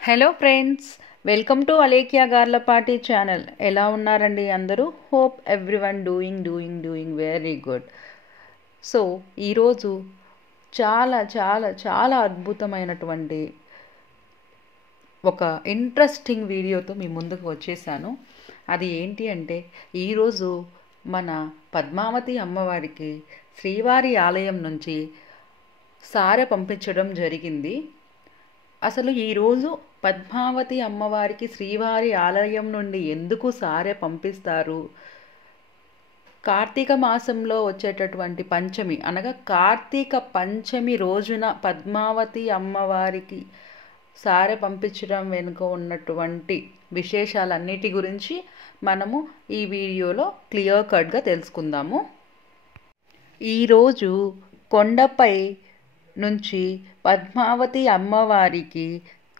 Hello friends, welcome to Alekhya Garlapati channel. ఎలా ఉన్నారండి అందరూ? Hope everyone doing very good. So ఈరోజు చాలా చాలా చాలా అద్భుతమైనటువంటి ఒక ఇంట్రెస్టింగ్ వీడియోతో మీ ముందుకు వచ్చేసాను. అది ఏంటి అంటే, ఈరోజు మన పద్మావతి అమ్మవారికి శ్రీవారి ఆలయం నుంచి సారె పంపించడం జరిగింది. అసలు ఈరోజు పద్మావతి అమ్మవారికి శ్రీవారి ఆలయం నుండి ఎందుకు సారె పంపిస్తారు? కార్తీక మాసంలో వచ్చేటటువంటి పంచమి అనగా కార్తీక పంచమి రోజున పద్మావతి అమ్మవారికి సారె పంపించడం వెనుక ఉన్నటువంటి విశేషాలన్నిటి గురించి మనము ఈ వీడియోలో క్లియర్ కట్గా తెలుసుకుందాము. ఈరోజు కొండపై నుంచి పద్మావతి అమ్మవారికి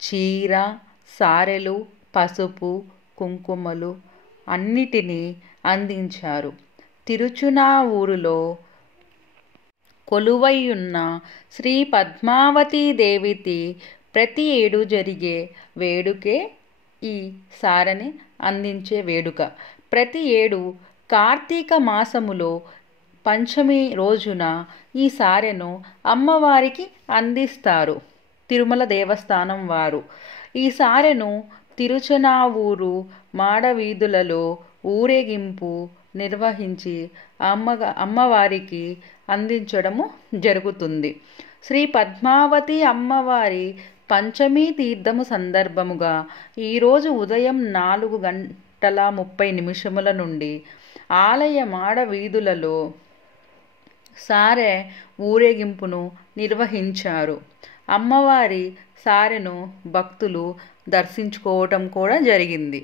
చీర, సారెలు, పసుపు, కుంకుమలు అన్నిటినీ అందించారు. తిరుచునావూరులో కొలువై ఉన్న శ్రీ పద్మావతీ దేవికి ప్రతి ఏడు జరిగే వేడుకే ఈ సారెని అందించే వేడుక. ప్రతి ఏడు కార్తీక మాసములో పంచమి రోజున ఈ సారెను అమ్మవారికి అందిస్తారు తిరుమల దేవస్థానం వారు. ఈ సారెను తిరుచనావూరు మాడవీధులలో ఊరేగింపు నిర్వహించి అమ్మవారికి అందించడము జరుగుతుంది. శ్రీ పద్మావతి అమ్మవారి పంచమీ తీర్థము సందర్భముగా ఈరోజు ఉదయం 4:30 నుండి ఆలయ మాడవీధులలో సారె ఊరేగింపును నిర్వహించారు. అమ్మవారి సారెను భక్తులు దర్శించుకోవటం కూడా జరిగింది.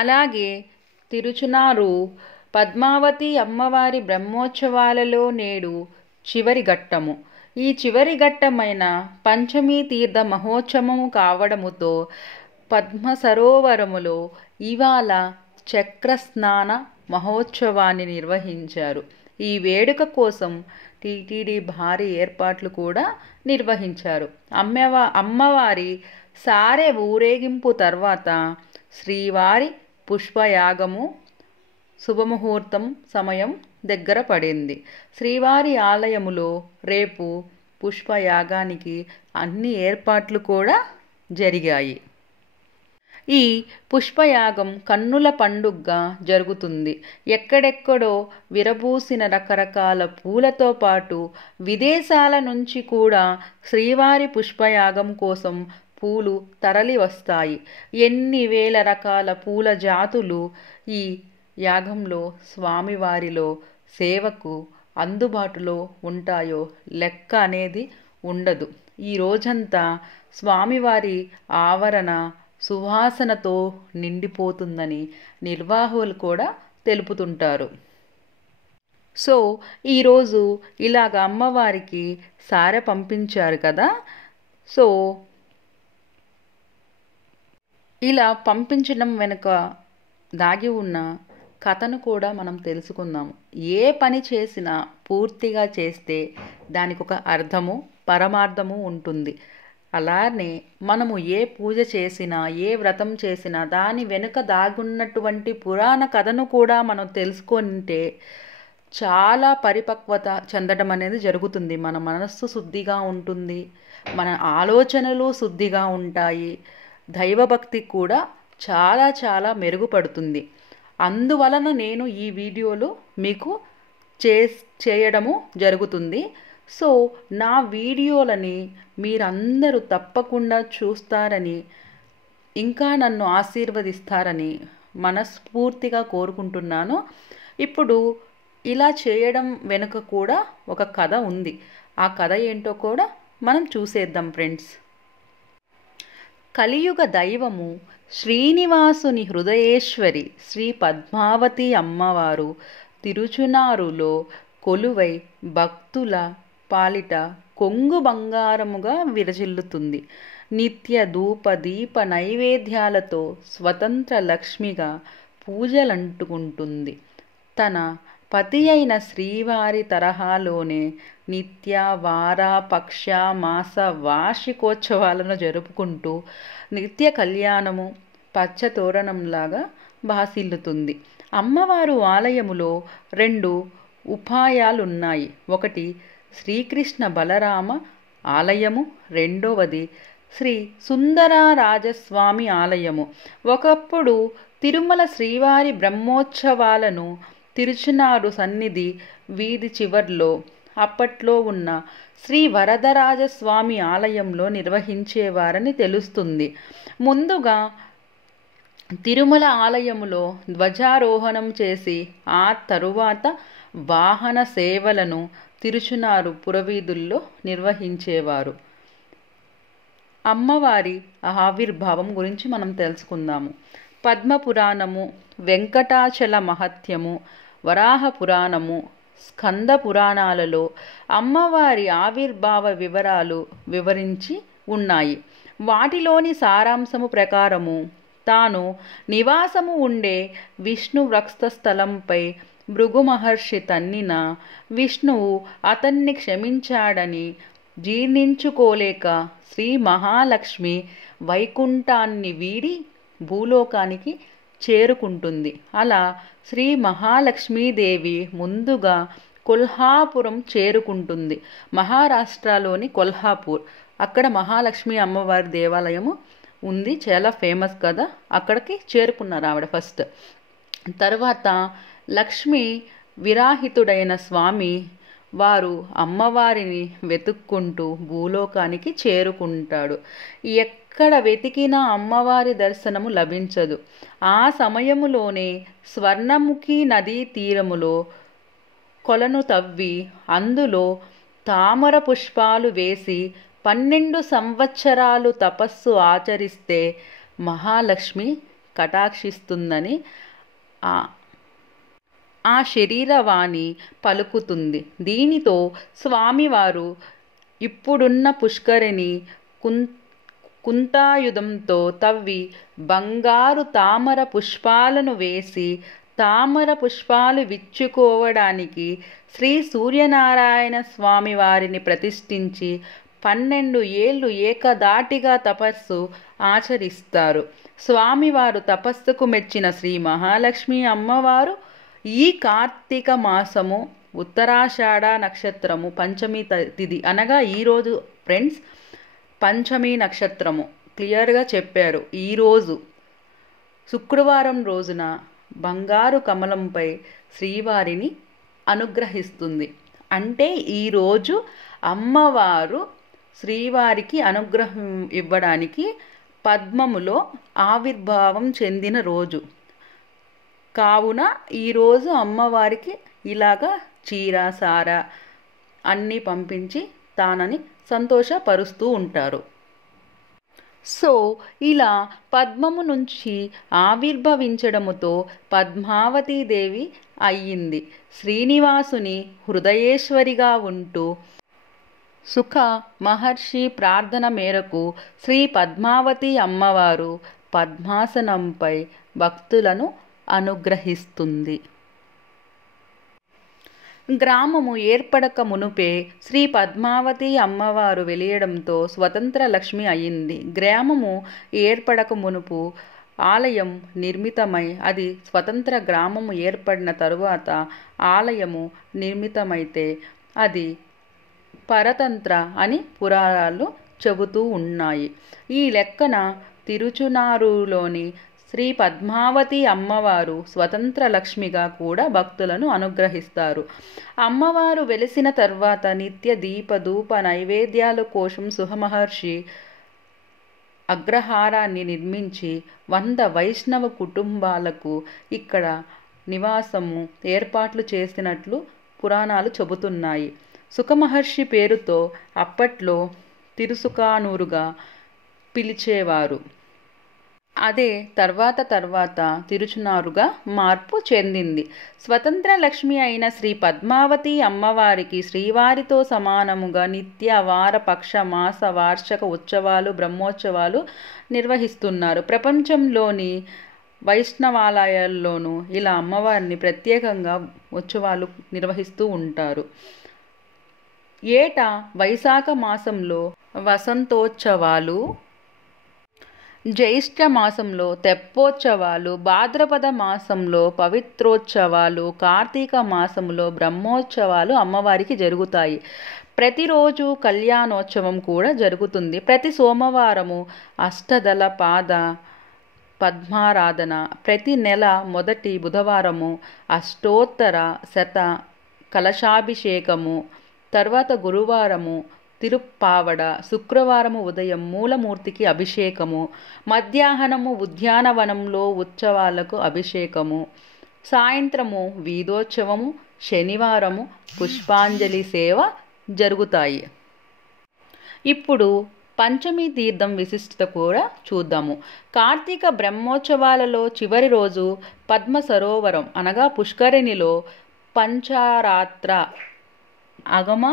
అలాగే తిరుచునారు పద్మావతి అమ్మవారి బ్రహ్మోత్సవాలలో నేడు చివరి ఘట్టము. ఈ చివరి ఘట్టమైన పంచమీ తీర్థ మహోత్సవము కావడముతో పద్మ సరోవరములో ఇవాళ చక్రస్నాన మహోత్సవాన్ని నిర్వహించారు. ఈ వేడుక కోసం టీటీడీ భారీ ఏర్పాట్లు కూడా నిర్వహించారు. అమ్మవారి సారె ఊరేగింపు తర్వాత శ్రీవారి పుష్పయాగము శుభముహూర్తం సమయం దగ్గర పడింది. శ్రీవారి ఆలయములో రేపు పుష్పయాగానికి అన్ని ఏర్పాట్లు కూడా జరిగాయి. ఈ పుష్పయాగం కన్నుల పండుగగా జరుగుతుంది. ఎక్కడెక్కడో విరబూసిన రకరకాల పూలతో పాటు విదేశాల నుంచి కూడా శ్రీవారి పుష్పయాగం కోసం పూలు తరలి వస్తాయి. ఎన్ని వేల రకాల పూల జాతులు ఈ యాగంలో స్వామివారిలో సేవకు అందుబాటులో ఉంటాయో లెక్క అనేది ఉండదు. ఈ రోజంతా స్వామివారి ఆవరణ సువాసనతో నిండిపోతుందని నిర్వాహకులు కూడా తెలుపుతుంటారు. సో ఈరోజు ఇలాగ అమ్మవారికి సారె పంపించారు కదా. సో ఇలా పంపించడం వెనుక దాగి ఉన్న కథను కూడా మనం తెలుసుకుందాము. ఏ పని చేసినా పూర్తిగా చేస్తే దానికి ఒక అర్థము పరమార్థము ఉంటుంది. అలానే మనము ఏ పూజ చేసినా ఏ వ్రతం చేసినా దాని వెనుక దాగున్నటువంటి పురాణ కథను కూడా మనం తెలుసుకుంటే చాలా పరిపక్వత చెందడం అనేది జరుగుతుంది. మన మనస్సు శుద్ధిగా ఉంటుంది, మన ఆలోచనలు శుద్ధిగా ఉంటాయి, దైవభక్తి కూడా చాలా చాలా మెరుగుపడుతుంది. అందువలన నేను ఈ వీడియోలో మీకు చేయడము జరుగుతుంది. సో నా వీడియోలని మీరందరూ తప్పకుండా చూస్తారని, ఇంకా నన్ను ఆశీర్వదిస్తారని మనస్ఫూర్తిగా కోరుకుంటున్నాను. ఇప్పుడు ఇలా చేయడం వెనుక కూడా ఒక కథ ఉంది. ఆ కథ ఏంటో కూడా మనం చూసేద్దాం ఫ్రెండ్స్. కలియుగ దైవము శ్రీనివాసుని హృదయేశ్వరి శ్రీ పద్మావతి అమ్మవారు తిరుచునారులో కొలువై భక్తుల పాలిట కొంగు బంగారముగా విరజిల్లుతుంది. నిత్య ధూప దీప నైవేద్యాలతో స్వతంత్ర లక్ష్మిగా పూజలంటుకుంటుంది. తన పతి అయిన శ్రీవారి తరహాలోనే నిత్య, వార, పక్ష, మాస, వార్షికోత్సవాలను జరుపుకుంటూ నిత్య కళ్యాణము పచ్చ తోరణంలాగా భాసిల్లుతుంది. అమ్మవారు ఆలయములో 2 ఉపాయాలున్నాయి. ఒకటి శ్రీకృష్ణ బలరామ ఆలయము, రెండవది శ్రీ సుందరరాజస్వామి ఆలయము. ఒకప్పుడు తిరుమల శ్రీవారి బ్రహ్మోత్సవాలను తిరుచునారు సన్నిధి వీధి చివర్లో అప్పట్లో ఉన్న శ్రీ వరదరాజస్వామి ఆలయంలో నిర్వహించేవారని తెలుస్తుంది. ముందుగా తిరుమల ఆలయములో ధ్వజారోహణం చేసి ఆ తరువాత వాహన సేవలను తిరుచునారు పురవీధుల్లో నిర్వహించేవారు. అమ్మవారి ఆవిర్భావం గురించి మనం తెలుసుకుందాము. పద్మపురాణము, వెంకటాచల మహత్యము, వరాహ పురాణము, స్కంద పురాణాలలో అమ్మవారి ఆవిర్భావ వివరాలు వివరించి ఉన్నాయి. వాటిలోని సారాంశము ప్రకారము తాను నివాసము ఉండే విష్ణు వక్షస్థలంపై భృగు మహర్షి తన్నిన విష్ణువు అతన్ని క్షమించాడని జీర్ణించుకోలేక శ్రీ మహాలక్ష్మి వైకుంఠాన్ని వీడి భూలోకానికి చేరుకుంటుంది. అలా శ్రీ మహాలక్ష్మీదేవి ముందుగా కొల్హాపురం చేరుకుంటుంది. మహారాష్ట్రలోని కొల్హాపూర్, అక్కడ మహాలక్ష్మి అమ్మవారి దేవాలయము ఉంది, చాలా ఫేమస్ కదా. అక్కడికి చేరుకున్నారు ఆవిడ ఫస్ట్. తర్వాత లక్ష్మి విరాహితుడైన స్వామి వారు అమ్మవారిని వెతుక్కుంటూ భూలోకానికి చేరుకుంటాడు. ఎక్కడ వెతికినా అమ్మవారి దర్శనము లభించదు. ఆ సమయములోనే స్వర్ణముఖి నదీ తీరములో కొలను తవ్వి అందులో తామర పుష్పాలు వేసి 12 సంవత్సరాలు తపస్సు ఆచరిస్తే మహాలక్ష్మి కటాక్షిస్తుందని ఆ శరీరవాణి పలుకుతుంది. దీనితో స్వామివారు ఇప్పుడున్న పుష్కరిణి కుంతాయుధంతో తవ్వి బంగారు తామర పుష్పాలను వేసి తామర పుష్పాలు విచ్చుకోవడానికి శ్రీ సూర్యనారాయణ స్వామి వారిని ప్రతిష్ఠించి 12 ఏళ్ళు ఏకదాటిగా తపస్సు ఆచరిస్తారు. స్వామివారు తపస్సుకు మెచ్చిన శ్రీ మహాలక్ష్మి అమ్మవారు ఈ కార్తీక మాసము ఉత్తరాషాఢ నక్షత్రము పంచమి తిథి అనగా ఈరోజు ఫ్రెండ్స్ పంచమి నక్షత్రము క్లియర్గా చెప్పారు. ఈరోజు శుక్రవారం రోజున బంగారు కమలంపై శ్రీవారిని అనుగ్రహిస్తుంది. అంటే ఈరోజు అమ్మవారు శ్రీవారికి అనుగ్రహం ఇవ్వడానికి పద్మములో ఆవిర్భావం చెందిన రోజు కావున ఈరోజు అమ్మవారికి ఇలాగా చీర సార అన్నీ పంపించి తానని సంతోషపరుస్తూ ఉంటారు. సో ఇలా పద్మము నుంచి ఆవిర్భవించడముతో పద్మావతీదేవి అయ్యింది. శ్రీనివాసుని హృదయేశ్వరిగా ఉంటూ సుఖ మహర్షి ప్రార్థన మేరకు శ్రీ పద్మావతి అమ్మవారు పద్మాసనంపై భక్తులను అనుగ్రహిస్తుంది. గ్రామము ఏర్పడక మునుపే శ్రీ పద్మావతి అమ్మవారు వెలియడంతో స్వతంత్ర లక్ష్మి అయింది. గ్రామము ఏర్పడక మునుపు ఆలయం నిర్మితమై అది స్వతంత్ర గ్రామము ఏర్పడిన తరువాత ఆలయము నిర్మితమైతే అది పరతంత్ర అని పురాణాలు చెబుతూ ఉన్నాయి. ఈ లెక్కన తిరుచునారులోని శ్రీ పద్మావతి అమ్మవారు స్వతంత్ర లక్ష్మిగా కూడా భక్తులను అనుగ్రహిస్తారు. అమ్మవారు వెలిసిన తర్వాత నిత్య దీప ధూప నైవేద్యాల కోసం సుఖమహర్షి అగ్రహారాన్ని నిర్మించి 100 వైష్ణవ కుటుంబాలకు ఇక్కడ నివాసము ఏర్పాట్లు చేసినట్లు పురాణాలు చెబుతున్నాయి. సుఖమహర్షి పేరుతో అప్పట్లో తిరుసుకానూరుగా పిలిచేవారు. అదే తర్వాత తిరుచునారుగా మార్పు చెందింది. స్వతంత్ర లక్ష్మి అయిన శ్రీ పద్మావతి అమ్మవారికి శ్రీవారితో సమానముగా నిత్య వార పక్ష మాస వార్షిక ఉత్సవాలు బ్రహ్మోత్సవాలు నిర్వహిస్తున్నారు. ప్రపంచంలోని వైష్ణవాలయాల్లోనూ ఇలా అమ్మవారిని ప్రత్యేకంగా ఉత్సవాలు నిర్వహిస్తూ ఉంటారు. ఏటా వైశాఖ మాసంలో వసంతోత్సవాలు, జ్యేష్ఠ మాసంలో తెప్పోత్సవాలు, భాద్రపద మాసంలో పవిత్రోత్సవాలు, కార్తీక మాసంలో బ్రహ్మోత్సవాలు అమ్మవారికి జరుగుతాయి. ప్రతిరోజు కళ్యాణోత్సవం కూడా జరుగుతుంది. ప్రతి సోమవారము అష్టదళ పాద పద్మారాధన, ప్రతి నెల మొదటి బుధవారము అష్టోత్తర శత కలశాభిషేకము, తర్వాత గురువారము తిరుప్పావడ, శుక్రవారము ఉదయం మూలమూర్తికి అభిషేకము, మధ్యాహ్నము ఉద్యానవనంలో ఉత్సవాలకు అభిషేకము, సాయంత్రము వీధోత్సవము, శనివారము పుష్పాంజలి సేవ జరుగుతాయి. ఇప్పుడు పంచమి తీర్థం విశిష్టత కూడా చూద్దాము. కార్తీక బ్రహ్మోత్సవాలలో చివరి రోజు పద్మ సరోవరం అనగా పుష్కరిణిలో పంచారాత్ర అగమ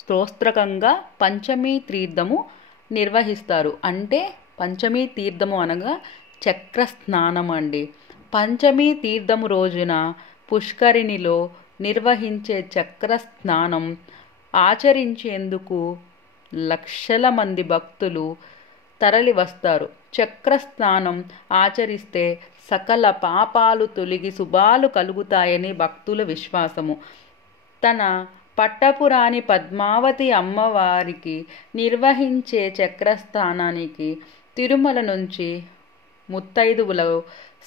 స్తోత్రకంగా పంచమీ తీర్థము నిర్వహిస్తారు. అంటే పంచమీ తీర్థము అనగా చక్ర స్నానం అండి. పంచమీ తీర్థము రోజున పుష్కరిణిలో నిర్వహించే చక్ర స్నానం ఆచరించేందుకు లక్షల మంది భక్తులు తరలి వస్తారు. చక్ర స్నానం ఆచరిస్తే సకల పాపాలు తొలగి శుభాలు కలుగుతాయని భక్తుల విశ్వాసము. తన పట్టపురాణి పద్మావతి అమ్మవారికి నిర్వహించే చక్రస్థానానికి తిరుమల నుంచి ముత్తైదువుల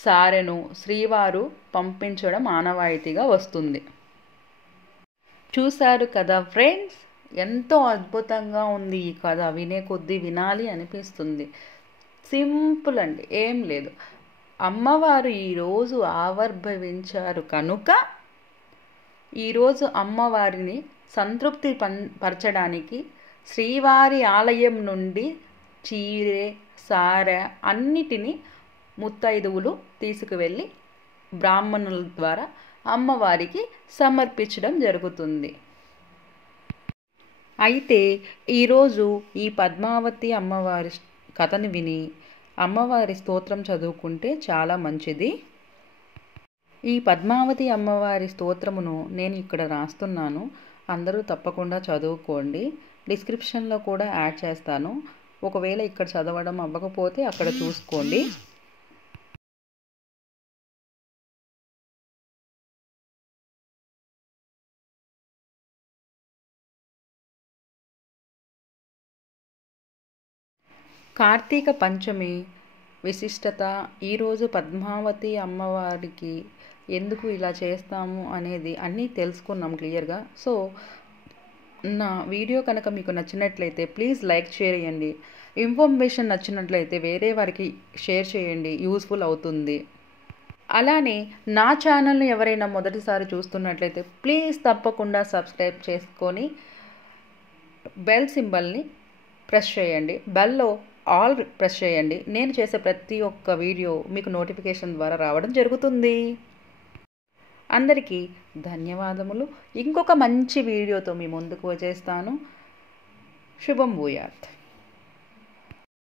సారెను శ్రీవారు పంపించడం ఆనవాయితీగా వస్తుంది. చూశారు కదా ఫ్రెండ్స్, ఎంతో అద్భుతంగా ఉంది ఈ కథ. వినే కొద్దీ వినాలి అనిపిస్తుంది. సింపుల్ అండి, ఏం లేదు. అమ్మవారు ఈరోజు ఆవిర్భవించారు కనుక ఈరోజు అమ్మవారిని సంతృప్తి పరచడానికి శ్రీవారి ఆలయం నుండి చీరె సారె అన్నిటినీ ముత్తైదువులు తీసుకువెళ్ళి బ్రాహ్మణుల ద్వారా అమ్మవారికి సమర్పించడం జరుగుతుంది. అయితే ఈరోజు ఈ పద్మావతి అమ్మవారి కథను విని అమ్మవారి స్తోత్రం చదువుకుంటే చాలా మంచిది. ఈ పద్మావతి అమ్మవారి స్తోత్రమును నేను ఇక్కడ రాస్తున్నాను. అందరూ తప్పకుండా చదువుకోండి. డిస్క్రిప్షన్లో కూడా యాడ్ చేస్తాను. ఒకవేళ ఇక్కడ చదవడం అవ్వకపోతే అక్కడ చూసుకోండి. కార్తీక పంచమి విశిష్టత, ఈరోజు పద్మావతి అమ్మవారికి ఎందుకు ఇలా చేస్తాము అనేది అన్నీ తెలుసుకున్నాం క్లియర్గా. సో నా వీడియో కనుక మీకు నచ్చినట్లయితే ప్లీజ్ లైక్ చేయండి. ఇన్ఫర్మేషన్ నచ్చినట్లయితే వేరే వారికి షేర్ చేయండి, యూస్ఫుల్ అవుతుంది. అలానే నా ఛానల్ని ఎవరైనా మొదటిసారి చూస్తున్నట్లయితే ప్లీజ్ తప్పకుండా సబ్స్క్రైబ్ చేసుకొని బెల్ సింబల్ని ప్రెస్ చేయండి. బెల్లో ఆల్ ప్రెస్ చేయండి. నేను చేసే ప్రతి ఒక్క వీడియో మీకు నోటిఫికేషన్ ద్వారా రావడం జరుగుతుంది. అందరికీ ధన్యవాదములు. ఇంకొక మంచి వీడియోతో మీ ముందుకు వచ్చేస్తాను. శుభం భూయాత్.